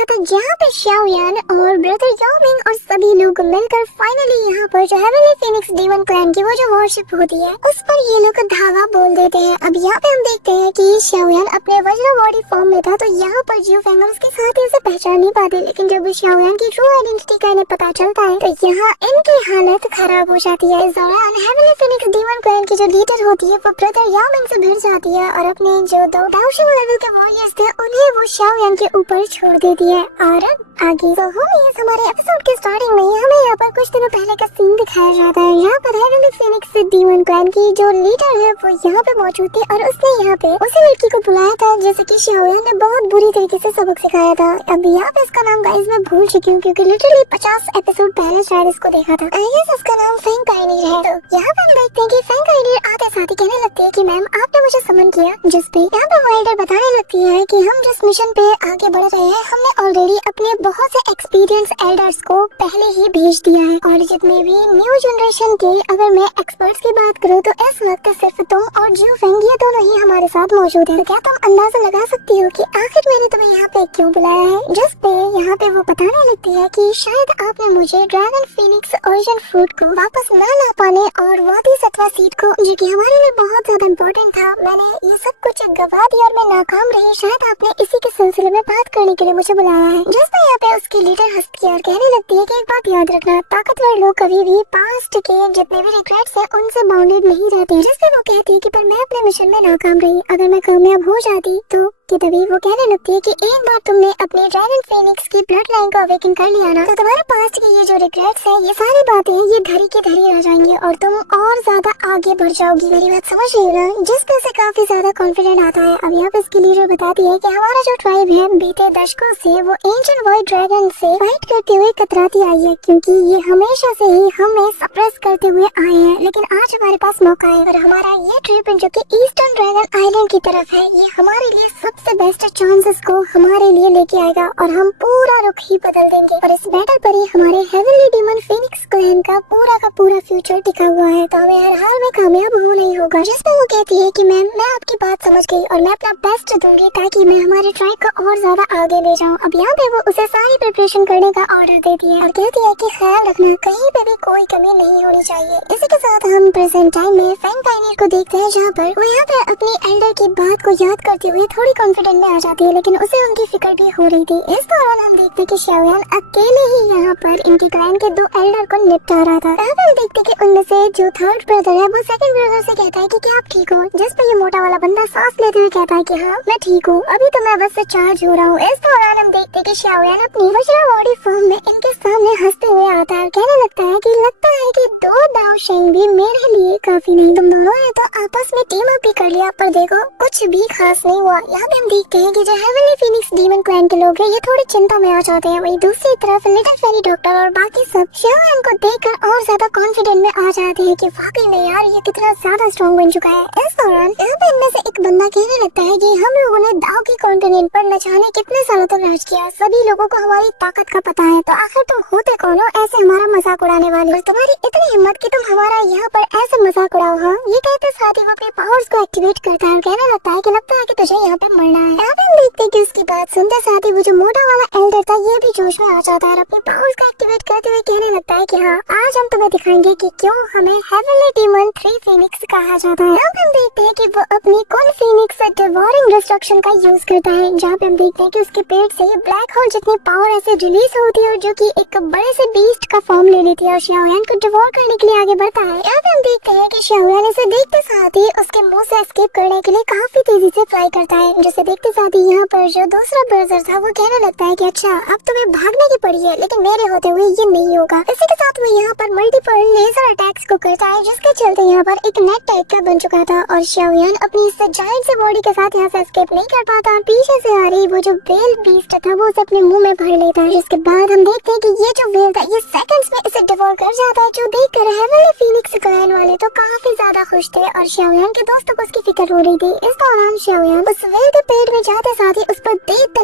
देखा था, जहाँ पे शाओयान और ब्रदर याओमिंग और सभी लोग मिलकर फाइनली यहाँ पर जो हेवनली फीनिक्स डीमन क्लैन की वो जो वॉरशिप होती है उस पर ये लोग धावा बोल देते हैं। अब यहाँ पे हम देखते हैं कि शाओयान अपने वज्र बॉडी फॉर्म में था, तो यहाँ पर जियो फेंग उसके साथ उसे पहचान नहीं पाते, लेकिन जब शाओयान की ट्रू आइडेंटिटी का इन्हें पता चलता है तो यहाँ इनकी हालत खराब हो जाती है। इस दौरान हेवनली फीनिक्स डीमन क्लैन की जो लीडर होती है वो ब्रदर याओमिंग से भिड़ जाती है और अपने जो दो डाउशिंग लेवल के वॉरियर्स थे उन्हें वो शाओयान के ऊपर छोड़ देती है। और आगे तो हमारे एपिसोड के स्टार्टिंग में हमें यहाँ पर कुछ दिनों पहले का सीन दिखाया जाता है। यहाँ पर हेवनली फीनिक्स डीमन क्लैन की जो लीडर है वो यहाँ पे मौजूद थी और उसने यहाँ पे उसी लड़की को बुलाया था जैसे कि शाओयान ने बहुत बुरी तरीके से सबक सिखाया था। अब यहाँ पे इसका नाम गाइस मैं भूल चुकी हूँ क्योंकि लिटरली 50 एपिसोड पहले शायद इसको देखा था। आई गेस इसका नाम फेंग काइनीर है। तो यहाँ पे हम देखते हैं कि फेंग काइनीर आते साथ ही कहने लगती है कि मैम आपने मुझे समन किया, जिस पे यहाँ पे वाइल्डर बताने लगती है कि हम जिस मिशन पे आगे बढ़ रहे हैं हमने ऑलरेडी अपने बहुत से एक्सपीरियंस एल्डर्स को पहले ही भेज दिया है और जितने भी न्यू जनरेशन के अगर मैं एक्सपर्ट्स की बात करूँ तो इस वक्त सिर्फ तुम और जियो फेंग ये दोनों ही हमारे साथ मौजूद है। तो क्या तुम अंदाजा लगा सकती हो कि आखिर मैंने तुम्हें यहाँ पे क्यों बुलाया है? जिस पे यहाँ पे वो बताने लगती है कि शायद आपने मुझे ड्रैगन फीनिक्स ओरिजिन फ्रूट को वापस न ला पाने और वादी सत्वा सीड को जो कि हमारे लिए बहुत ज्यादा इम्पोर्टेंट था, मैंने ये सब कुछ गवा दिया और मैं नाकाम रही। शायद आपने इसी के सिलसिले में बात करने के लिए मुझे बुलाया है। जिसमें यहाँ पे उसकी लीडर हंसती है और कहने लगती है कि एक बात याद रखना, ताकतवर लोग कभी भी पास्ट के जितने भी रिग्रेट्स हैं उनसे बाउंडेड नहीं रहते। जिसमें वो कहती है कि पर मैं अपने मिशन में नाकाम रही, अगर मैं कामयाब हो जाती तो कि तभी वो कहने लगती है कि एक बार तुमने अपने ड्रैगन फीनिक्स की ब्लड लाइन को अवेकन कर लिया ना, तो तुम्हारे पास के ये जो रिग्रेट्स है ये सारी बातें ये धरी की धरी रह जाएंगी और तुम और ज्यादा आगे बढ़ जाओगी। मेरी बात समझ रही हो ना? जिस पे से काफी ज्यादा कॉन्फिडेंट आता है। अब यहाँ पे इसकी लीडर बताती है कि हमारा जो ट्राइब है बीते दशकों से वो एंशिएंट वाइट ड्रैगन से फाइट करते हुए कतराती आई है, क्योंकि ये हमेशा से ही हमें सप्रेस करते हुए आए हैं। लेकिन आज हमारे पास मौका है और हमारा ये ट्रिप जो की ईस्टर्न ड्रैगन आइलैंड की तरफ है ये हमारे लिए सबसे बेस्ट चांसेस को हमारे लिए लेके आएगा और हम पूरा रुख ही बदल देंगे और इस बैटल पर ही हमारे हेवनली डीमन फीनिक्स क्लैन का पूरा फ्यूचर टिका हुआ है, तो हमें हर हाल में कामयाब होना ही होगा। जिसमें वो कहती है कि मैम मैं आपकी बात समझ गई और मैं अपना बेस्ट दूंगी ताकि मैं हमारे ट्राइब को और ज्यादा आगे ले जाऊं। अब यहाँ पे वो उसे सारी प्रिपरेशन करने का ऑर्डर देती है और कहती है कि ख्याल रखना कहीं पे भी कोई कमी नहीं होनी चाहिए। इसी के साथ हम प्रेजेंट टाइम में फेंग काइनीर को देखते हैं जहाँ पर वो यहाँ पे अपनी एल्डर की बात को याद करते हुए थोड़ी कॉन्फिडेंट में आ जाती है, लेकिन उसे उनकी फिक्र भी हो रही थी। इस दौरान हम देखते कि शाओयान अकेले ही यहाँ पर इनके क्लैन के दो एल्डर को निपटा रहा था। अब हम देखते कि उनमें से जो थर्ड ब्रदर है वो सेकंड ब्रदर से कहता है कि क्या आप ठीक हो? जिस पर ये मोटा वाला बंदा सांस लेते हुए कहता है कि हाँ मैं ठीक हूँ, अभी तो मैं बस से चार्ज हो रहा हूँ। इस दौरान हम देखते कि शाओयान अपनी वज्र बॉडी फॉर्म में इनके सामने हंसते हुए आता है और कहने लगता है कि दो दाव शेंग भी मेरे लिए काफी नहीं, तुम दोनों ने तो आपस में टीम अप भी कर लिया पर देखो कुछ भी खास नहीं हुआ। यहाँ पे हम देखते हैं कि जो हेवनली फीनिक्स डीमन क्लैन के लोग हैं ये थोड़ी चिंता में आ जाते हैं। वही दूसरी तरफ लिटिल फेरी डॉक्टर और बाकी सब शाओयान को देखकर और ज्यादा कॉन्फिडेंट में आ जाते हैं कि वाकई में यार ये कितना ज्यादा स्ट्रॉन्ग बन चुका है। इस दौरान यहाँ पे इनमें से एक बंदा कहने लगता है कि हम लोगों ने दाव के कॉन्टिनेंट पर न जाने कितने सालों तक राज किया, सभी लोगों को हमारी ताकत का पता है, तो आखिर तुम होते कौन हो ऐसे हमारा मजाक उड़ाने वाले? और तुम्हारी इतनी हिम्मत कि तुम हमारा यहाँ पर ऐसे मजाक उड़ाओ? हाँ, ये कहते साथ ही वो अपने पावर्स को एक्टिवेट करता है और कहने लगता है कि लगता है कि तुझे यहाँ पे मरना है। यहाँ पे हम देखते हैं कि उसकी बात सुनते साथ ही वो जो मोटा वाला एल्डर था ये भी जोश में आ जाता है और अपने पावर्स को एक्टिवेट करते हुए कहने लगता है कि हाँ आज हम तुम्हें दिखाएंगे कि क्यों हमें हेवनली डीमन 3 फीनिक्स कहा जाता है। अब हम देखते हैं कि वो अपनी कुल फीनिक्स डिवोरिंग डिस्ट्रक्शन का यूज करता है, जहाँ पे हम देखते हैं कि उसके पेट से ब्लैक होल जितनी पावर ऐसे रिलीज होती है और जो कि एक बड़े से बीस्ट का फॉर्म ले लेती है और शाओयान को डिवोर करने के लिए आगे बढ़ता है। यहाँ पे हम देखते हैं कि शाओयान इसे देखते साथ ही उसके मुंह से एस्केप करने के लिए काफी तेजी से फ्लाई करता है, जिसे देखते साथ ही यहाँ पर जो दूसरा ब्रदर था वो कहने लगता है कि अच्छा अब तुम्हें भागने की पड़ी है लेकिन मेरे होते हुए ये नहीं होगा। इसी के साथ वो यहाँ पर मल्टीपल लेजर अटैक्स को करता है जिसके चलते यहाँ पर एक नेट टाइप का बन चुका था और शाओयान अपनी इस जायंट से बॉडी के साथ यहाँ से एस्केप नहीं कर पाता और पीछे से आ रही वो जो वेल बीस्ट था वो उसे अपने मुंह में भर लेता है। जिसके बाद हम देखते हैं कि ये जो वेल था ये सेकंड्स में इसे डिवोर कर जाता है, जो देखकर हेवनली फीनिक्स क्लैन वाले तो काफी ज्यादा खुश थे और शाओयान के दोस्तों को उसकी फिक्र हो रही थी। इस दौरान शाओयान उस वेल के पेट में जाते साथ ही उस पर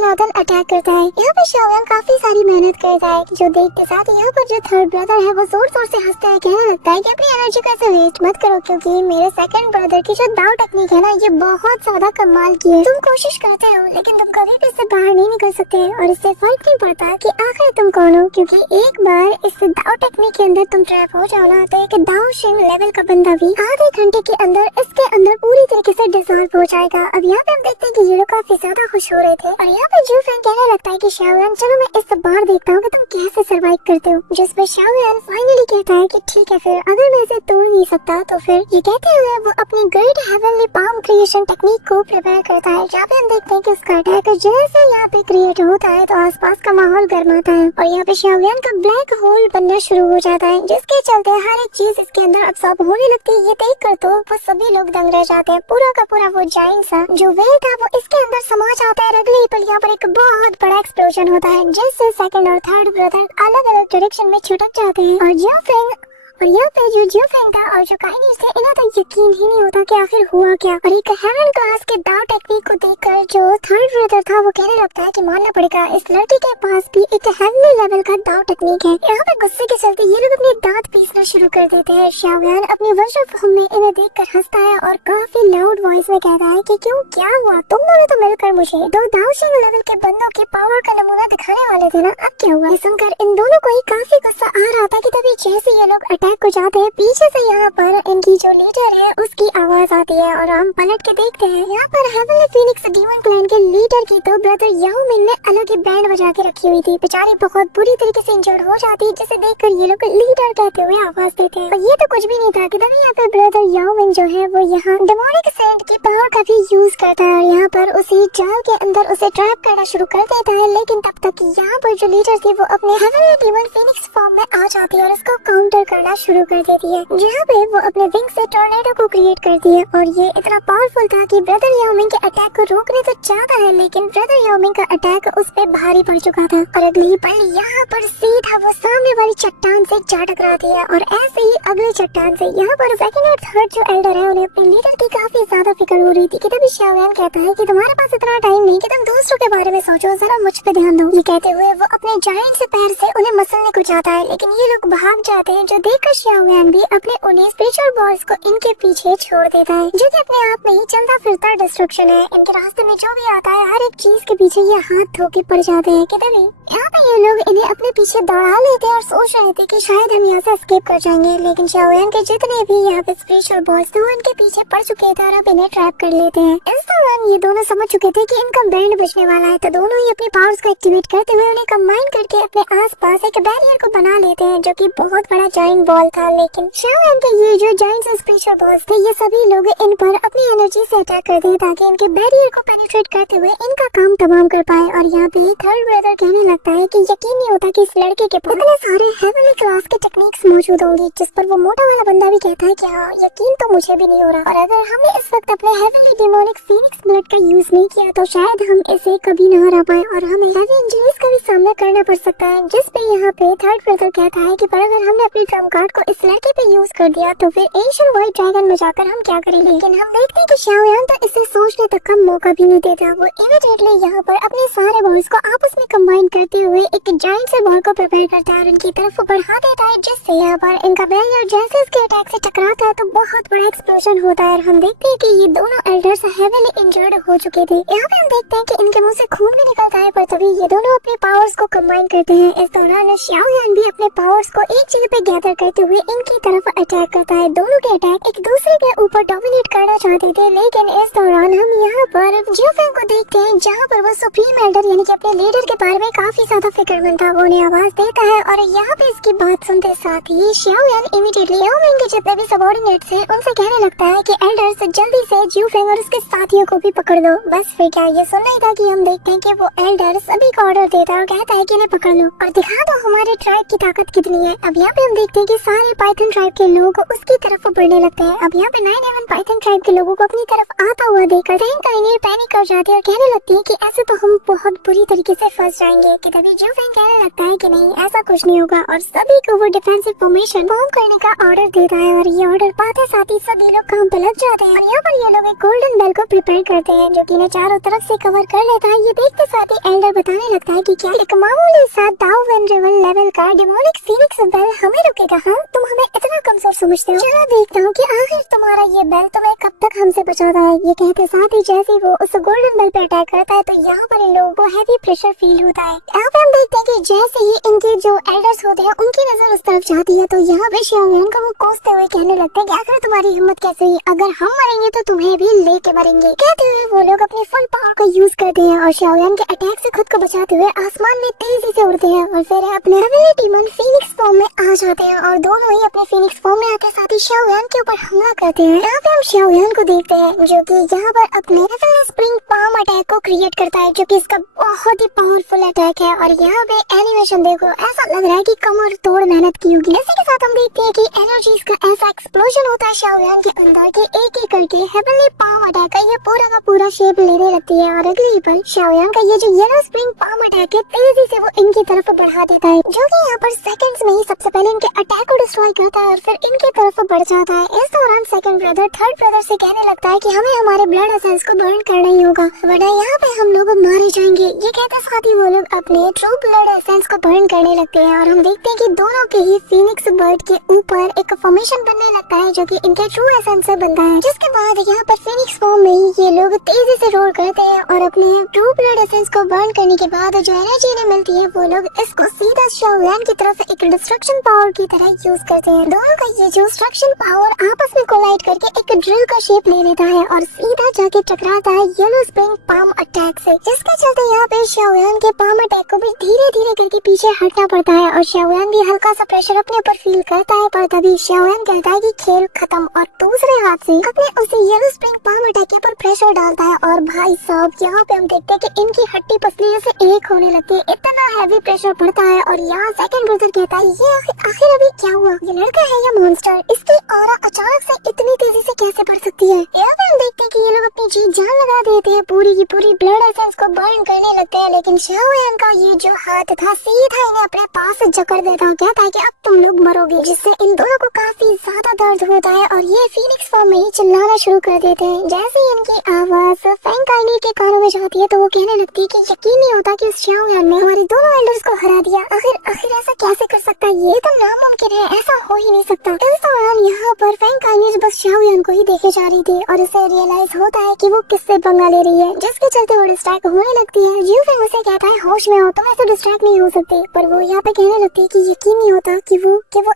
नॉर्दर्न अटैक करता है। यहाँ पे शाओयान काफी सारी मेहनत करता है, जो देखते साथ यहाँ पर जो थर्ड ब्रदर है वो जोर जोर से हंसता है, कहने लगता है कि अपनी एनर्जी को ऐसे वेस्ट मत करो, क्योंकि मेरे सेकंड ब्रदर की जो दाव टेक्निक है ना, ये बहुत ज्यादा कमाल की है। तुम कोशिश करते हो लेकिन तुम कभी भी इससे बाहर नहीं निकल सकते, और इससे फर्क नहीं पड़ता कि आखिर तुम कौन हो, क्योंकि एक बार इस दाव टेक्निक के अंदर तुम ट्रैप हो जाओ ना, तो एक दाव शिंग लेवल का बंदा भी आधे घंटे के अंदर इसके अंदर पूरी तरीके से डिसॉल्व हो जाएगा। अब यहाँ पे हम देखते हैं कि ये लोग काफी ज्यादा खुश हो रहे थे, और यहाँ पे जू फेंग कहने लगता है कि शाओयान चलो मैं इस बार देखता हूँ कि तुम कैसे सर्वाइव करते हो, जिस पर शाओयान फाइनली कहता है कि ठीक है फिर, अगर मैं इसे तोड़ नहीं सकता तो फिर। ये कहते हुए वो अपनी great heavenly palm creation technique को प्रिपेयर करता है, जहाँ पे हम देखते हैं कि उसका अटैक जैसे यहाँ पे क्रिएट होता है तो आसपास का माहौल गर्माता है, और यहाँ पे शाओयान का ब्लैक होल बनना शुरू हो जाता है, जिसके चलते हर एक चीज इसके अंदर अब्सॉर्ब होने लगती है। ये देख कर तो वो सभी लोग दंग रह जाते हैं, पूरा का पूरा वो जाइंट सा जो वेल था वो इसके अंदर समा जाता है। अगले ही पल यहाँ पर एक बहुत बड़ा एक्सप्लोजन होता है, जिससे सेकंड और थर्ड ब्रदर अलग अलग डायरेक्शन में छिटक जाते हैं, और जियो फेंग और यहाँ पे जो जियो फेंग था और जो काइनिस थे, इन्हें तो यकीन ही नहीं होता कि आखिर हुआ क्या। और एक हेवन क्लास के दाव टेक्निक को देखकर जो थर्ड ब्रदर था वो कहने लगता है कि मानना पड़ेगा इस लड़के के पास भी एक हेवनली लेवल का दाव टेक्निक है। यहाँ पे गुस्से के चलते ये लोग अपने दांत पीसना शुरू कर देते हैं। शाओयान अपनी वज्र फॉर्म में इन्हें देखकर हंसता है और काफी लाउड वॉइस में कहता है कि क्यों, क्या हुआ, तुम दोनों तो मिलकर मुझे दो दाव शिंग लेवल के बंदों के पावर का नमूना दिखाने वाले थे ना, अब क्या हुआ। ये सुनकर इन दोनों को ही काफी गुस्सा आ रहा था कि तभी जैसे ये लोग अटैक को जाते हैं, पीछे से यहाँ पर इनकी जो लीडर है उसकी आवाज आती है, और हम पलट के देखते हैं यहाँ पर हेवनली फीनिक्स डीमन क्लैन के लीडर की तो ब्रदर याओ मिंग ने अलग ही बैंड बजा के रखी हुई थी। बेचारी बहुत बुरी तरीके से इंजर्ड हो जाती है, जिसे देखकर ये लोग लीडर कहते हुए आवाज देते हैं। और ये तो कुछ भी नहीं था कि तभी यहाँ पे ब्रदर याओ मिंग जो है वो यहाँ डेमोनिक सेंट की पावर का भी यूज करता है, और यहाँ पर उसी जाल के अंदर उसे ट्रैप करना शुरू कर देता है। लेकिन तब तक यहाँ पर जो लीडर थी वो अपने हेवनली डीमन फीनिक्स फॉर्म में आ जाती है और उसको काउंटर करना शुरू कर देती है, जहाँ पे वो अपने विंग से टॉर्नेडो को क्रिएट करती है। और ये इतना पावरफुल था कि ब्रदर याओ मिंग के अटैक को रोकने तो चाहता है, लेकिन ब्रदर याओ मिंग का अटैक उस पे भारी पड़ चुका था, और अगले ही पल यहाँ पर सीधा वो सामने वाली चट्टान से जा टकराती है। और ऐसे ही अगली चट्टान से यहाँ पर सेकंड और थर्ड जो एल्डर है उन्हें अपने लीडर की काफी ज्यादा फिक्र हो रही थी कि तभी शाओयान कहता है कि तुम्हारे पास इतना टाइम नहीं कि तुम दूसरों के बारे में सोचो, जरा मुझ पे ध्यान दो। ये कहते हुए वो अपने जायंट से पैर से उन्हें मसलने को चाहता है, लेकिन ये लोग भाग जाते हैं, जो देखकर शाओयान भी अपने उन्हें स्पिरिचुअल बॉल्स को इनके पीछे छोड़ देता है, जो कि अपने आप में ही चलता फिरता डिस्ट्रक्शन है। इनके रास्ते में जो भी आता है हर एक चीज के पीछे ये हाथ धो के पड़ जाते हैं कि तभी यहाँ पे ये लोग इन्हें अपने पीछे दौड़ा लेते हैं और सोच रहे थे कि शायद हम यहाँ से एस्केप कर जाएंगे, लेकिन शाओयान के जितने भी यहाँ पे स्पिरिचुअल बॉल्स थे वो इनके पीछे पड़ चुके थे और अब इन्हें ट्रैप कर लेते हैं। इस दौरान ये दोनों समझ चुके थे कि इनका बैंड बचने वाला है, तो दोनों ही अपनी पावर्स को एक्टिवेट करते हुए उन्हें कंबाइन करके अपने आसपास एक बैरियर को बना लेते हैं, जो कि बहुत बड़ा जाइंट बॉल था। लेकिन शाओयान के ये जो जाइंट स्पिरिचुअल बॉल्स थे ये सभी लोग इन पर अपनी एनर्जी से अटैक करते हैं, ताकि इनके बैरियर को पेनिट्रेट करते हुए इनका काम तमाम कर पाए। और यहाँ पे थर्ड ब्रदर कहने लगता है कि यकीन नहीं होता कि इस लड़के के पास इतने सारे हेवनली क्लास के टेक्निक्स मौजूद होंगी, जिस पर वो मोटा वाला बंदा भी कहता है कि हाँ, यकीन तो मुझे भी नहीं हो रहा, और अगर हमने इस वक्त अपने हेवनली डेमोनिक फीनिक्स ब्लड का यूज नहीं किया तो शायद हम इसे कभी न हरा पाए और हमें हेवी इंजरीज का भी सामना करना पड़ सकता है। जिस पे यहाँ पे थर्ड ब्रदर कहता है कि पर अगर हमने अपनी ट्रम्प कार्ड को इस लड़के पे यूज कर दिया तो फिर एशियन व्हाइट ड्रैगन में जाकर हम क्या करेंगे। लेकिन हम देखते हैं कि शाओयान तो इसे सोचने तक का मौका भी नहीं देता, वो इमीडिएटली यहाँ पर अपने सारे बॉल्स को आपस में कंबाइन करते हुए एक जाइंट से बॉल को प्रिपेयर करता है और उनकी तरफ बढ़ा देता है, जिससे यहाँ पर इनका बैरियर जैसे इसके अटैक से टकराता है तो बहुत बड़ा एक्सप्लोजन होता है। और हम देखते हैं कि ये दोनों एल्डर्स हेवीली इंजर्ड हो चुके थे। यहाँ पे हम देखते हैं कि इनके मुंह से खून भी निकलता है, पर तभी ये दोनों अपने पावर्स को कंबाइन करते हैं। इस दौरान शाओयान भी अपने पावर्स को एक जगह पे गैदर करते हुए इनकी तरफ अटैक करता है। दोनों के अटैक एक दूसरे के ऊपर डोमिनेट करना चाहते थे, लेकिन इस दौरान हम यहाँ पर जियो फेंग को देखते हैं, जहाँ पर वो सुप्रीम एल्डर यानी कि अपने लीडर के बारे में काफी ज्यादा फिक्रमंद था। वो उन्हें आवाज देता है और यहाँ पे इसकी बात सुनते साथ ही शाओयान इमीडिएटली याओ मिंग के जितने भी सबऑर्डिनेट्स हैं उनसे कहने लगता है कि एल्डर्स जल्दी से जियो फेंग और उसके साथियों को भी पकड़ लो। बस फिर क्या ये सुनना ही था कि हम देखते हैं कि वो एल्डर सभी को ऑर्डर देता है और कहता है कि इन्हें पकड़ लो और दिखा दो हमारे ट्राइब की ताकत कितनी है। अब यहाँ पे हम देखते हैं कि ये सारे पाइथन ट्राइब के लोग उसकी तरफ बढ़ने लगते हैं। अब यहाँ पे 911 पाइथन ट्राइब के लोगों को अपनी तरफ आता हुआ देखकर फैंग पैनिक कर जाती है और कहने लगती है कि ऐसे तो हम बहुत बुरी तरीके से फंस जाएंगे। कि तभी जो फैंग कहने लगता है कि नहीं, ऐसा कुछ नहीं होगा और सभी को वो डिफेंसिव फॉर्मेशन फॉर्म करने का ऑर्डर देता है। और ये ऑर्डर पाते साथ ही सभी लोग काम पे लग जाते हैं और यहाँ पर ये लोग एक गोल्डन बेल को प्रिपेयर करते हैं जो कि इन्हें चारों तरफ से कवर कर लेता है। ये देखते साथ ही एल्डर बताने लगता है कि क्या एक मामूली सा डाउनरेबल लेवल का डेमोनिक फीनिक्स बेल हमें रुकेगा? हाँ, तुम हमें इतना कमजोर समझते हो? चलो देखता हूँ कि आखिर तुम्हारा ये बेल तुम्हें कब तक हमसे बचाता है। ये कहते साथ ही जैसे ही वो उस गोल्डन बेल पे अटैक करता है तो यहाँ पर इन लोगों को हैवी प्रेशर फील होता है। यहाँ पे हम देखते हैं कि जैसे ही इनके जो एल्डर्स होते हैं उनकी नजर उस तरफ जाती है तो यहाँ पे शाओयान को वो कोसते हुए कहने लगते हैं कि आखिर तुम्हारी हिम्मत कैसे हुई? अगर हम मरेंगे तो तुम्हें भी लेके मरेंगे। कहते हुए वो लोग अपनी फुल पावर का यूज करते हैं और शाओयान के अटैक से खुद को बचाते हुए आसमान में तेजी से उड़ते हैं और फिर अपने हेवनली डीमन फीनिक्स फॉर्म में आ जाते हैं और दोनों ही अपने फीनिक्स फॉर्म में आते साथ ही शाओयान के ऊपर हमला करते हैं। यहाँ पे हम शाओयान को देखते हैं जो कि यहाँ पर अपने हेवनली स्प्रिंग पाम अटैक को क्रिएट करता है जो कि इसका बहुत ही पावरफुल अटैक है। और यहाँ पे एनिमेशन देखो, ऐसा लग रहा है कि कमर तोड़ मेहनत की होगी। इसी के साथ हम देखते हैं कि एनर्जीज का ऐसा एक्सप्लोजन होता है शाओयान के अंदर कि एक एक करके हेवनली पाम अटैक का ये पूरा का पूरा शेप लेने लगती है। और अगली पल शाओयान का ये जो येलो स्प्रिंग पाम अटैक है तेजी से वो इनकी तरफ बढ़ा देता है जो कि यहाँ पर सेकंड्स में ही सबसे पहले इनके अटैक को डिस्ट्रॉय करता है और फिर इनके तरफ बढ़ जाता है। इस दौरान सेकंड ब्रदर थर्ड ब्रदर से कहने लगता है कि हमें हमारे ब्लड एसेंस को बर्न करना ही होगा वरना यहाँ पे हम लोग मारे जाएंगे। ये कहते साथ ही वो लोग अपने ट्रू ब्लड एसेंस को बर्न करने लगते हैं और हम देखते हैं कि दोनों के ही फीनिक्स बर्ड के ऊपर एक फॉर्मेशन बनने लगता है जो कि इनके ट्रू एसेंस से बनता है। जिसके बाद यहाँ पर फीनिक्स फॉर्म में ही ये लोग तेजी से रोल करते हैं और अपने ट्रू ब्लड एसेंस को बर्न करने के बाद जो एनर्जी इन्हें मिलती है वो लोग इसको सीधा शाओयान की तरफ एक डिस्ट्रक्शन पावर की तरह यूज करते हैं। दोनों का ये जो डिस्ट्रक्शन पावर आपस में कोलाइड करके एक ड्रिल का शेप ले लेता है और सीधा जाके टकराता है येलो स्प्रिंग पाम अटैक से, जिसके चलते यहाँ पे शाओयान के पाम अटैक को भी धीरे धीरे करके पीछे हटना पड़ता है और शाओयान भी हल्का सा प्रेशर अपने ऊपर फील करता है। पर तभी शाओयान कहता है कि खेल खत्म और दूसरे हाथ से अपने उसी येलो स्प्रिंग पाम अटैक के ऊपर प्रेशर डालता है और भाई साहब यहाँ पे हम देखते हैं कि इनकी हड्डी पसली जैसे एक होने लगती है। इतना हैवी प्रेशर पड़ता है और यहाँ सेकंड ब्रदर कहता है ये आखिर अभी क्या हुआ? ये लड़का है या मॉन्स्टर? इसकी ऑरा अचानक से इतनी तेजी से कैसे बढ़ सकती है? यहाँ पे हम देखते हैं कि ये लोग अपनी जी जान लगा देते हैं, पूरी की पूरी ब्लड एसेंस को बर्न करने लगते हैं। लेकिन शाओयान का ये जो हाथ था सीधा इन्हें अपने पास जकड़ देता, कहता है कि अब तुम लोग मरोगे, जिससे इन दोनों को काफी ज्यादा दर्द होता है और ये फीनिक्स फॉर्म में ही चिल्लाना शुरू कर देते हैं। जैसे ही इनकी आवाज फैंग काइनी के कानों में जाती है तो वो कहने लगती है कि यकीन नहीं होता कि उस शाओयान ने हमारे दोनों एल्डर्स को हरा दिया। आखिर ऐसा कैसे कर सकता है? ये तो नामुमकिन है, ऐसा हो ही नहीं सकता। इस दौरान यहाँ पर फैंग काइनी बस शाओयान को ही देखे जा रही थी और उसे रियलाइज होता है कि वो किससे पंगा ले रही है, जिसके चलते वो डिस्ट्रैक्ट होने लगती है। जियो फैंग उसे कहता है होश में हो, तुम ऐसे डिस्ट्रैक्ट नहीं हो सकते। पर वो यहाँ पे कहने लगती है कि यकीन नहीं होता कि वो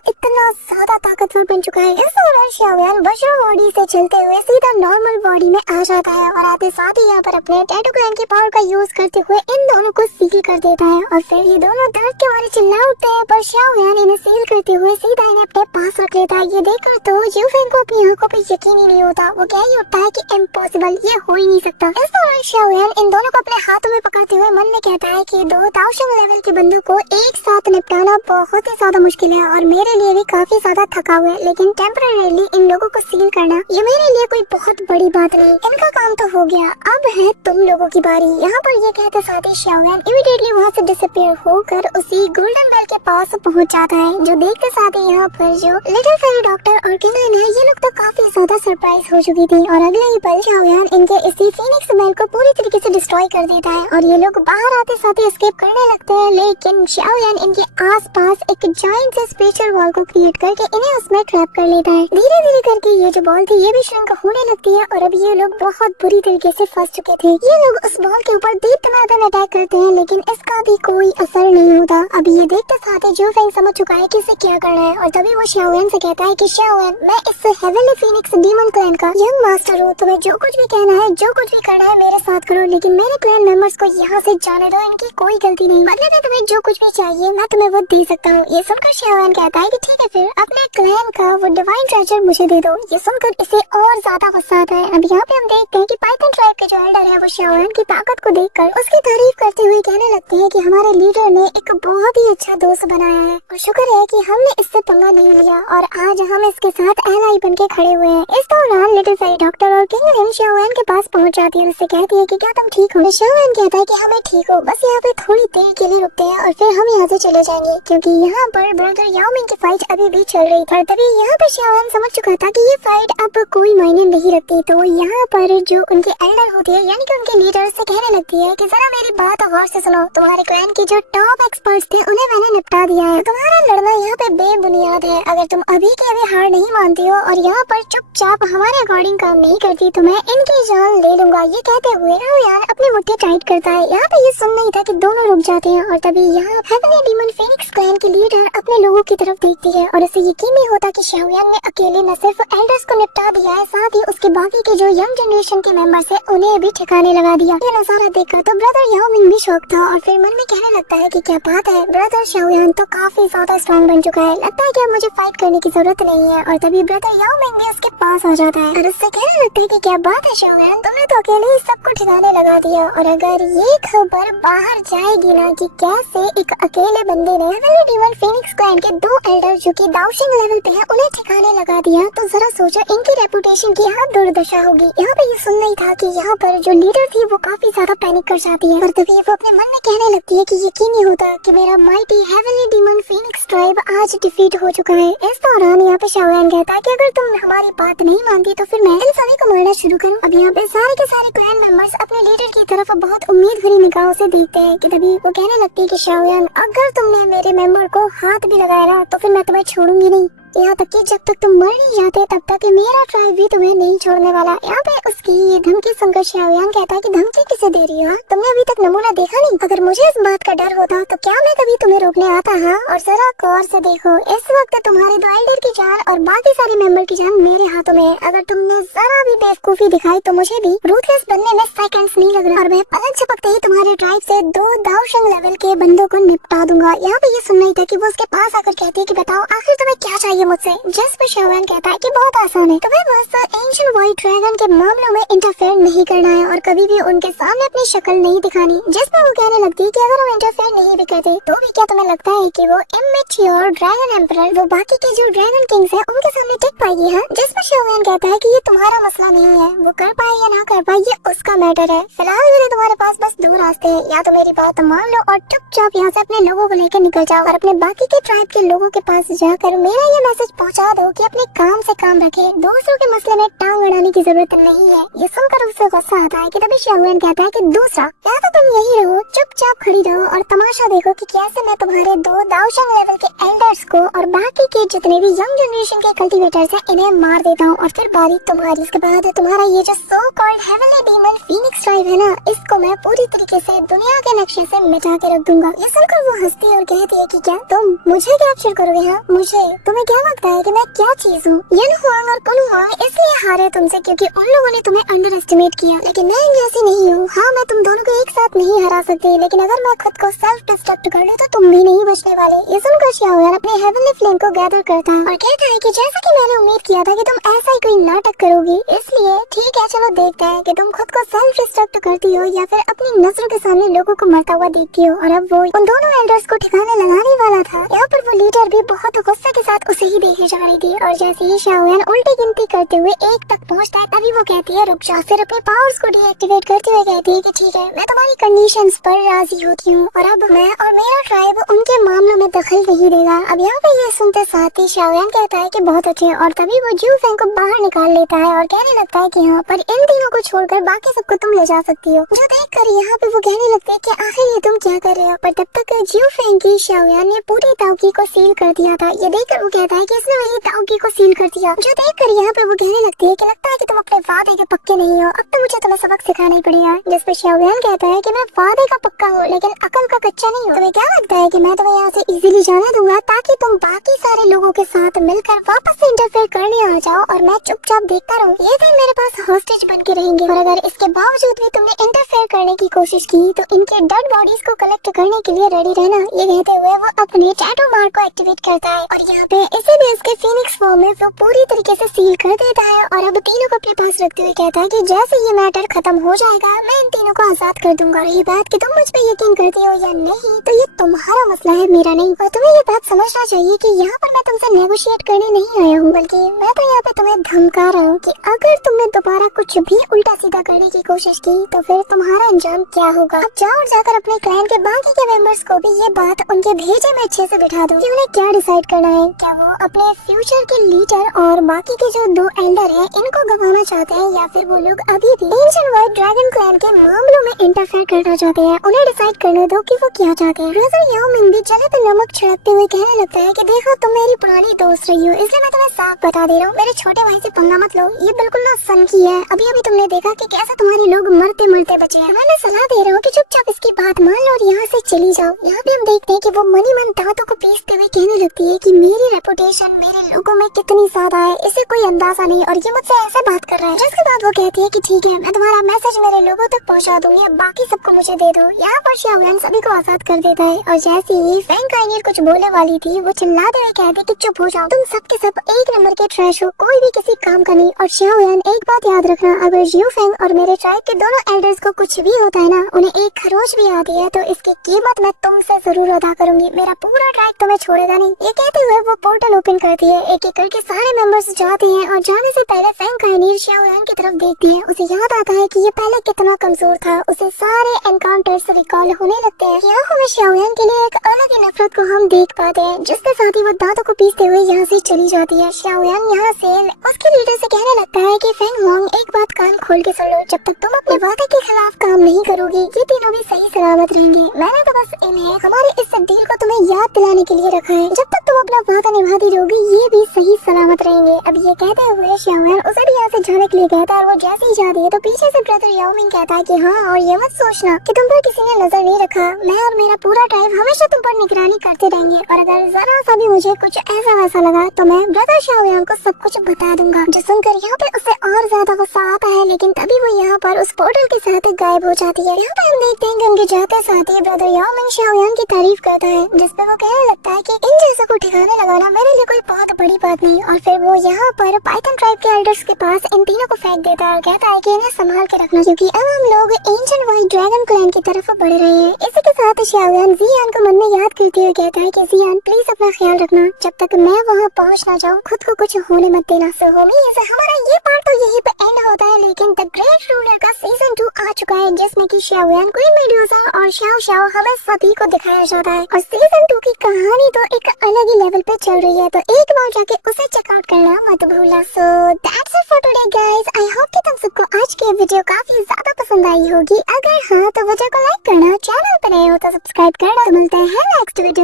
इतना ज्यादा ताकतवर बन चुका है। इस दौरान शाओयान बशर बॉडी से चलते हुए सीधा नॉर्मल बॉडी में आ जाता है और आते साथ ही यहाँ पर अपने टैटू क्लैन की पावर का यूज करते हुए इन दोनों को सील कर देता है और फिर ये दोनों दर्द के मारे चिल्ला उठते हैं। पर शाओयान इन्हें सील करते हुए सीधा इन्हें अपने पास रख लेता है। ये देखकर तो जियो फैंग को अपनी आंखों पे यकीन ही नहीं होता। वो कह ही उठता है कि इम्पॉसिबल, ये हो ही नहीं सकता। इस दौरान शाओयान इन दोनों को अपने हाथों में पकड़ते हुए मन में कहता है कि 2000 लेवल की बंदूक को एक साथ निपटाना बहुत ही ज्यादा मुश्किल है और मेरे लिए भी काफी ज्यादा थका हुआ है, लेकिन टेम्परेरीली इन लोगों को सील करना ये मेरे लिए कोई बहुत बड़ी बात नहीं। इनका काम तो हो गया, अब है तुम लोगों की बारी। यहाँ पर ये कहते साथ ही शाओयान इमीडिएटली वहाँ से डिसअपीयर होकर उसी गोल्डन बेल के पास पहुँच जाता है। जो देखते साथ ही यहाँ पर जो लिटिल फेरी डॉक्टर और किंगन है ये लोग तो काफी ज्यादा सरप्राइज हो चुकी थी और अगले ही पल शाओयान इनके इसी फीनिक्स बेल को पूरी तरीके से डिस्ट्रॉय कर देता है और ये लोग बाहर आते साथ ही एस्केप करने लगते हैं। लेकिन शाओयान इनके आसपास एक जायंट से स्पेशल वॉल को क्रिएट करके इन्हें उसमें ट्रैप कर लेता है। धीरे धीरे करके ये जो बॉल थी ये भी श्रिंक होने लगती है और अब ये लोग बहुत बुरी तरीके से फंस चुके थे। ये लोग उस बॉल के ऊपर दीप्तनादन अटैक करते हैं लेकिन इसका भी कोई असर नहीं होता। अब ये देखते साथ ही जियो फैंग समझ चुका है कि इसे क्या करना है और तभी वो शाओयान से कहता है कि शाओयान, मैं इस हेवनली फीनिक्स डीमन क्लैन का यंग मास्टर हूँ, तुम्हें जो कुछ भी कहना है, जो कुछ भी करना है मेरे साथ करो, लेकिन मेरे क्लैन मेंबर्स को यहाँ से जाने दो, इनकी कोई गलती नहीं, बदले में तुम्हें जो कुछ भी चाहिए मैं तुम्हें वो दे सकता हूँ। ये सुनकर शाओयान कहता है कि ठीक है, फिर अपने क्लैन का वो डिवाइन ट्रेजर मुझे दे दो। ये सुनकर इसे और ज्यादा गुस्सा आता है। अब यहाँ पे हम देखते हैं कि पाइथन ट्राइब के जो एल्डर है वो शाओयान की ताकत को देखकर उसकी तारीफ करते हुए कहने लगते हैं कि हमारे लीडर ने एक बहुत ही अच्छा दोस्त बनाया है और शुक्र है कि हमने इससे पंगा नहीं लिया और आज हम इसके साथ एलाई बन के खड़े हुए हैं। इस दौरान लिटिल फेरी डॉक्टर और किंग लिन शाओयान के पास पहुंच जाती है। उससे कहती है कि क्या तुम ठीक हो? शाओयान कहता है कि हाँ मैं ठीक हूँ, बस यहाँ पे थोड़ी देर के लिए रुकते हैं और फिर हम यहाँ से चले जाएंगे क्योंकि यहाँ पर ब्रदर याओ मिंग की फाइट अभी भी चल रही थी। तभी यहाँ पर शाओयान समझ चुका था कि ये फाइट अब कोई मायने नहीं रखती, तो वो यहाँ पर जो उनके एल्डर होती है यानी कि उनके लीडर से कहने लगती है कि जरा मेरी बात गौर से सुनो। तुम्हारे क्लैन के जो टॉप एक्सपर्ट्स थे उन्हें मैंने निपटा दिया है। तुम्हारा लड़ना यहाँ पे बेबुनियाद है। अगर तुम अभी के अभी हार नहीं मानती हो और यहाँ पर चुपचाप हमारे अकॉर्डिंग काम नहीं करती तो मैं इनकी जान ले लूंगा। ये कहते हुए शाओयान अपनी मुट्ठी टाइट करता है। यहाँ पे ये सुन नहीं था कि दोनों रुक जाते हैं और तभी यहाँ हेवनली डीमन फीनिक्स क्लैन की लीडर अपने लोगों की तरफ देखती है और इसे यकीन नहीं होता कि शाओयान ने अकेले न सिर्फ एल्डर्स को निपटा दिया है, साथ ही उसके बाकी के जो यंग जनरेशन के मेंबर्स है उन्हें भी ठिकाने लगा दिया। ये नजारा देखकर तो ब्रदर याओ मिंग भी शौक था और फिर मन में कहने लगता है कि क्या बात है, ब्रदर शाओयान तो काफी ज्यादा स्ट्रॉन्ग बन चुका है, लगता है कि अब मुझे फाइट करने की जरूरत नहीं है। और तभी ब्रदर याओ मिंग भी उसके पास आ जाता है और उससे कहने लगता है कि क्या बात है शाओयान, तुमने तो अकेले ही सबको ठिकाने लगा दिया और अगर ये खबर बाहर जाएगी ना कि कैसे एक अकेले बंदे ने हेवनली डीमन फीनिक्स क्लैन के दो एल्डर जो कि दाओशिंग लेवल पे है उन्हें ठिकाने लगा दिया, तो जरा सोचो इनकी रेपुटेशन की यहाँ दुर्दशा होगी। यहाँ पे ये सुन नहीं था कि यहाँ पर जो लीडर थी वो काफी ज्यादा पैनिक कर जाती है और तभी वो अपने मन में कहने लगती है कि यकीन नहीं होता कि मेरा mighty heavenly demon Phoenix tribe आज डिफीट हो चुका है। इस दौरान यहाँ पे शाओयान कहता है कि अगर तुम हमारी बात नहीं मानती तो फिर मैं इन सभी को मारना शुरू करूँ। अब यहाँ पे सारे के सारे क्लैन मेंबर्स अपने लीडर की तरफ बहुत उम्मीद भरी निगाहों से देखते हैं कि तभी वो कहने लगती है कि शाओयान अगर तुमने मेरे मेंबर को हाथ भी लगाया ना तो फिर मैं तुम्हें छोड़ूंगी नहीं, यहाँ तक कि जब तक तुम मर नहीं जाते तब तक मेरा ट्राइब भी तुम्हें नहीं छोड़ने वाला। यहाँ पे उसकी ये धमकी सुनकर शाओयान कहता है कि धमकी किसे दे रही हो? तुमने अभी तक नमूना देखा नहीं? अगर मुझे इस बात का डर होता तो क्या मैं कभी तुम्हें रोकने आता? हाँ, और जरा गौर से देखो, इस वक्त तुम्हारे दो एल्डर की जान और बाकी सारे मेंबर की जान मेरे हाथों में है। अगर तुमने जरा भी बेवकूफी दिखाई तो मुझे भी रूथलेस बनने में सेकंड्स नहीं लग रहा और मैं पलक झपकते ही तुम्हारे ट्राइब से दो दाओशिंग लेवल के बंदों को निपटा दूंगा। यहाँ पे ये सुन नहीं था कि वो उसके पास आकर कहती है कि बताओ आखिर तुम्हें क्या चाहिए मुझसे? जिस पर शाओयान कहता है कि बहुत आसान है, तुम्हें बस एंशिएंट व्हाइट ड्रैगन के मामलों में इंटरफेयर नहीं करना है और कभी भी उनके सामने अपनी शक्ल नहीं दिखानी। जिस पर वो कहने लगती है कि अगर हम इंटरफेयर नहीं भी करते तो भी क्या तुम्हें लगता है कि वो इमेच्योर ड्रैगन एम्परर वो बाकी के जो ड्रैगन किंग्स हैं उनके सामने टिक पाएगी? हाँ, जिस पर शाओयान कहता है कि ये तुम्हारा मसला नहीं है, वो कर पाए या ना कर पाए ये उसका मैटर है। फिलहाल मेरे तुम्हारे पास बस दो रास्ते हैं, या तो मेरी बात मान लो और चुपचाप यहाँ से अपने लोगों को लेकर निकल जाओ और अपने बाकी के ट्राइब के लोगों के पास जाकर मेरा ये मैसेज पहुँचा दो कि अपने काम से काम रखे, दूसरों के मसले में टांग अड़ाने की जरूरत नहीं है। ये सुनकर उसे गुस्सा आता है कि तभी शाओयान कहता है कि दूसरा, या तो तुम यही रहो, चुपचाप खड़ी रहो और तमाशा देखो कि कैसे मैं तुम्हारे दो दाओशिंग लेवल के एल्डर्स को और बाकी के जितने भी यंग जनरेशन के कल्टीवेटर्स हैं इन्हें मार देता हूँ और फिर बारी तुम्हारी। इसके बाद तुम्हारा ये जो so called heavenly demon Phoenix tribe है ना, इसको मैं पूरी तरीके से दुनिया के नक्शे से मिटा के रख दूंगा। ये सुनकर वो हंसती है और कहती है कि क्या तुम मुझे कैप्चर करोगे? हाँ, मुझे? तुम्हें क्या लगता है कि मैं क्या चीज हूँ? यनहुआंग और कुनहुआंग इसलिए हारे तुमसे क्योंकि उन लोगों ने तुम्हें अंडर एस्टिमेट किया, लेकिन मैं ऐसी नहीं हूँ। हाँ, मैं तुम दोनों को एक साथ नहीं हरा सकती, लेकिन अगर मैं खुद को सेल्फ डिस्ट्रक्ट कर लूँ तो तुम भी नहीं बचने वाले। ये सुनकर शाओयान अपने हेवनली फ्लेम को गैदर करता है और कहता है कि जैसा कि मैंने उम्मीद किया था कि तुम ऐसा ही कोई नाटक करोगी, इसलिए ठीक है, चलो देखते हैं कि तुम खुद को सेल्फ डिस्ट्रक्ट करती हो या फिर अपनी नजरों के सामने लोगों को मरता हुआ देखती हो। और अब वो उन दोनों एल्डर्स को ठिकाने लगाने वाला था। यहाँ पर वो लीडर भी बहुत गुस्से के साथ उसे ही देखे जा रही थी और जैसे ही शाओयान उल्टी गिनती करते हुए 1 तक पहुँचता है तभी वो कहती है रुक जा, फिर अपने पावर्स को डीएक्टिवेट करते हुए कहती है कि ठीक है, मैं तुम्हारी कंडीशंस पर राजी होती हूँ और अब मैं और मेरा ट्राइब उनके मामलों में दखल नहीं देगा। अब यहाँ पे ये सुनते साथ ही शाओयान कहता है कि बहुत अच्छे और तभी वो ज्यू फेंग को बाहर निकाल लेता है और कहने लगता है कि हाँ, पर इन तीनों को छोड़कर बाकी सबको तुम ले जा सकती हो। जो देख कर यहाँ पे वो कहने लगते है कि आखिर ये तुम क्या कर रहे हो, पर तब तक ज्यू फेंग की शाओयान ने पूरी ताओकी को सील कर दिया था। ये देखकर वो कहता है कि इसने वही ताओकी को सील कर दिया। जो देख कर यहाँ पे वो कहने लगती है कि लगता है कि तुम अपने वादे के पक्के नहीं हो, अब तो मुझे तुम्हें सबक सिखाना ही पड़ेगा। जिस पर शाओयान कहता है कि मैं वादे का पक्का हूँ लेकिन अकल का कच्चा नहीं हूँ। तुम्हें क्या लगता है कि मैं तुम्हें यहाँ से इजीली जाने दूंगा ताकि तुम बाकी सारे लोगों के साथ मिलकर वापस से इंटरफेयर करने आ जाओ और मैं चुपचाप देखता रहूँ? ये दिन मेरे पास हॉस्टेज बन के रहेंगे और अगर इसके बावजूद भी तुमने इंटरफेयर करने की कोशिश की तो इनके डेड बॉडीज को कलेक्ट करने के लिए रेडी रहना। ये कहते हुए वो अपने टैटू मार्क को एक्टिवेट करता है और यहाँ पे इसे भी इसके फीनिक्स फॉर्म में वो पूरी तरीके से सील कर देता है और अब तीनों को अपने पास रखते हुए कहता है कि जैसे ये मैटर खत्म हो जाएगा मैं इन तीनों को आजाद कर दूंगा। और ये बात कि तुम मुझ पे यकीन करती हो या नहीं तो ये तुम्हारा मसला है, मेरा नहीं। और तुम्हें ये बात समझना चाहिए कि यहाँ पर मैं तुमसे नेगोशिएट करने नहीं आया हूँ, बल्कि मैं तो यहाँ पे तुम्हें धमका रहा हूँ कि अगर तुमने दोबारा कुछ भी उल्टा सीधा करने की कोशिश की तो फिर तुम्हारा अंजाम क्या होगा। अब जाओ और जाकर अपने क्लैन के बाकी के मेंबर्स को भी ये बात उनके भेजे में अच्छे से बिठा दो कि उन्हें क्या डिसाइड करना है। क्या वो अपने फ्यूचर के लीडर और बाकी के जो 2 एल्डर हैं इनको गंवाना चाहते हैं, या फिर वो लोग अभी भी एंशिएंट व्हाइट ड्रैगन क्लैन के मामलों में इंटरफेयर करना चाहते हैं। उन्हें डिसाइड करने दो कि वो क्या चाहते हैं। ब्रदर याओ मिंग भी जले पे नमक छिड़कते हुए कहने लगता है कि देखो तुम मेरी पुरानी दोस्त रही हो, इसलिए मैं तुम्हें साफ बता दे रहा हूँ, मेरे छोटे भाई से पंगा मत लो। ये बिल्कुल ना सन की है। अभी अभी तुमने देखा कि कैसे तुम्हारे लोग मरते मरते बचे हैं। मैं सलाह दे रहा हूँ कि चुपचाप इसकी बात मान लो और यहाँ से चली जाओ। यहाँ पे हम देखते हैं कि वो मनी मन दांतों को पीसते हुए कहने लगती है कि मेरी रेपुटेशन मेरे लोगों में कितनी ज्यादा है, इसे कोई अंदाजा नहीं, और ये मुझसे ऐसे बात कर रहा है। जिसके बाद वो कहती है कि ठीक है, मैं तुम्हारा मैसेज मेरे लोगों तक पहुँचा दूंगी, अब बाकी सबको मुझे दे दो। यहाँ पर शाओयान सभी को आजाद कर देता है, और जैसे ही फैंग काइनियर कुछ बोलने वाली थी वो चिल्लाते हुए कहती कि चुप हो जाओ, तुम सबके सब एक नंबर के ट्रैश हो, कोई भी किसी काम का नहीं। और शाओयान एक बात याद रखना, अगर जियो फेंग और मेरे ट्राइब के दोनों एल्डर्स को कुछ भी होता है ना, उन्हें एक खरोच भी आती है तो इसकी कीमत मैं तुमसे जरूर अदा करूंगी, मेरा पूरा ट्राइब तुम्हें छोड़ेगा नहीं। ये कहते हुए वो पोर्टल ओपन करती है, एक एक करके सारे मेंबर्स जाते हैं, और जाने से पहले फैंग काइनियर शाओयान की तरफ देखती है। उसे याद आता है कि ये पहले कितना कमजोर था, उसे सारे एनकाउंटर्स रिकॉल होने लगते हैं। यहाँ हमें शाओयान के लिए एक अलग ही नफरत को हम देख पाते हैं, जिसके साथ ही वो दांतों को पीसते हुए यहाँ से चली जाती है। शाओयान यहाँ से उसके लीडर से कहने लगता है कि फेंग होंग एक बात कान खोल के सुन लो, जब तक तुम अपने वादे के खिलाफ काम नहीं करोगी ये तीनों भी सही सलामत रहेंगे। मैंने तो बस इन्हें हमारे इस डील को तुम्हें याद दिलाने के लिए रखा है, जब तक तुम अपना वादा निभाती रहोगी ये भी सही सलामत रहेंगे। अब ये कहते हुए शाओयान उसे भी यहाँ से जाने के लिए कहता है, और वो जैसे ही जाती है तो पीछे से ब्रदर याओ मिंग कहता है कि हाँ, और ये मत सोचना कि तुम पर किसी ने नजर नहीं रखा, मैं और मेरा पूरा ट्राइब हमेशा तुम पर निगरानी करते रहेंगे, और अगर जरा सा भी मुझे कुछ ऐसा वैसा लगा तो मैं ब्रदर शाओयान को सब कुछ बता दूंगा। जो सुनकर यहाँ पे उसे और ज्यादा गुस्सा आता है, लेकिन तभी वो यहाँ पर उस पोर्टल के साथ गायब हो जाती है। यहाँ पे हम देखते हैं कि उनके जाते साथ ही ब्रदर याओ मिंग शाओयान की तारीफ करता है, जिसपे वो कहने लगता है कि इन जैसे को ठिकाने लगाना मेरे लिए कोई बहुत बड़ी बात नहीं। और फिर वो यहाँ पर पाइथन ट्राइब के एल्डर्स के पास इन तीनों को फेंक देता है और कहता है कि इन्हें संभाल के रखना, क्योंकि अब हम लोग एंशिएंट व्हाइट ड्रैगन क्लैन की तरफ बढ़ रहे हैं। इसी के साथ शाओयान जियान को मन में याद करते हुए कहता है कि जियान प्लीज अपना ख्याल रखना, जब तक मैं वहाँ पहुँच ना जाऊँ खुद को कुछ होने मत देना। सो होमी हमारा ये पार्ट तो यही पे एंड होता है, लेकिन द ग्रेट रूलर का सीजन 2 आ चुका है, जिसमें कि शाओयान, क्वीन मेडुसा और शाओ शाओ हमें सभी को दिखाया जाता है। और सीजन 2 की कहानी तो एक अलग ही लेवल पे चल रही है, तो एक बार जाके उसे चेकआउट करना मत भूलना। So that's it for today guys, I hope कि तुम सबको आज की वीडियो काफी ज्यादा पसंद आई होगी। अगर हाँ तो वीडियो को लाइक करना, चैनल पर नए हो तो सब्सक्राइब करना। तो मिलते हैं नेक्स्ट वीडियो।